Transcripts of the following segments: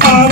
fall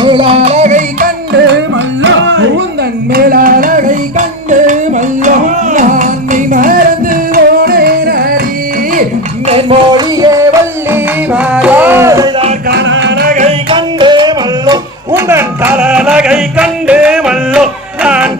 மேலாளரை கண்டு மல்லோ உந்தன் மேலாளரை கண்டு மல்லோ நான் நீ மறந்து போனேன் அரி மொழியே வள்ளி கனகை கண்டு மல்லோ உந்தன் தலநகை கண்டு மல்லோ நான்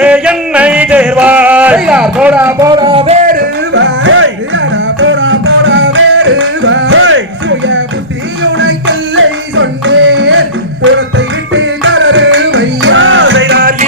கீழே என்னை தேர்வாய். போடா போடா வேறுவாய் போடா போடா வேறுவாய் சுய புத்தி உனக்கில்லை சொன்னேன்.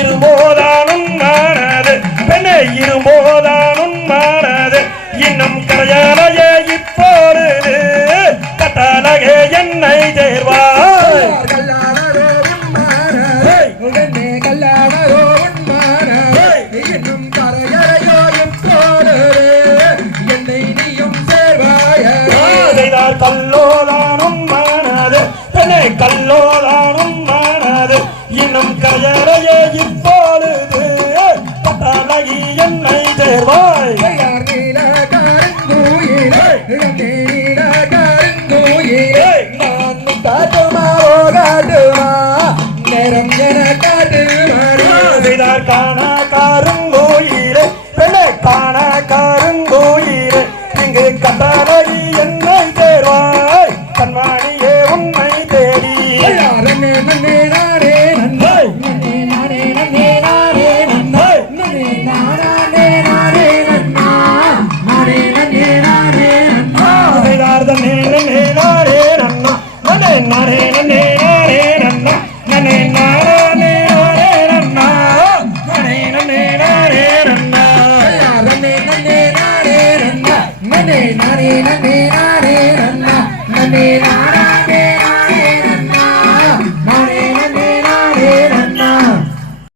இருபோதானும் நானது பெண்ணை இருபோதான்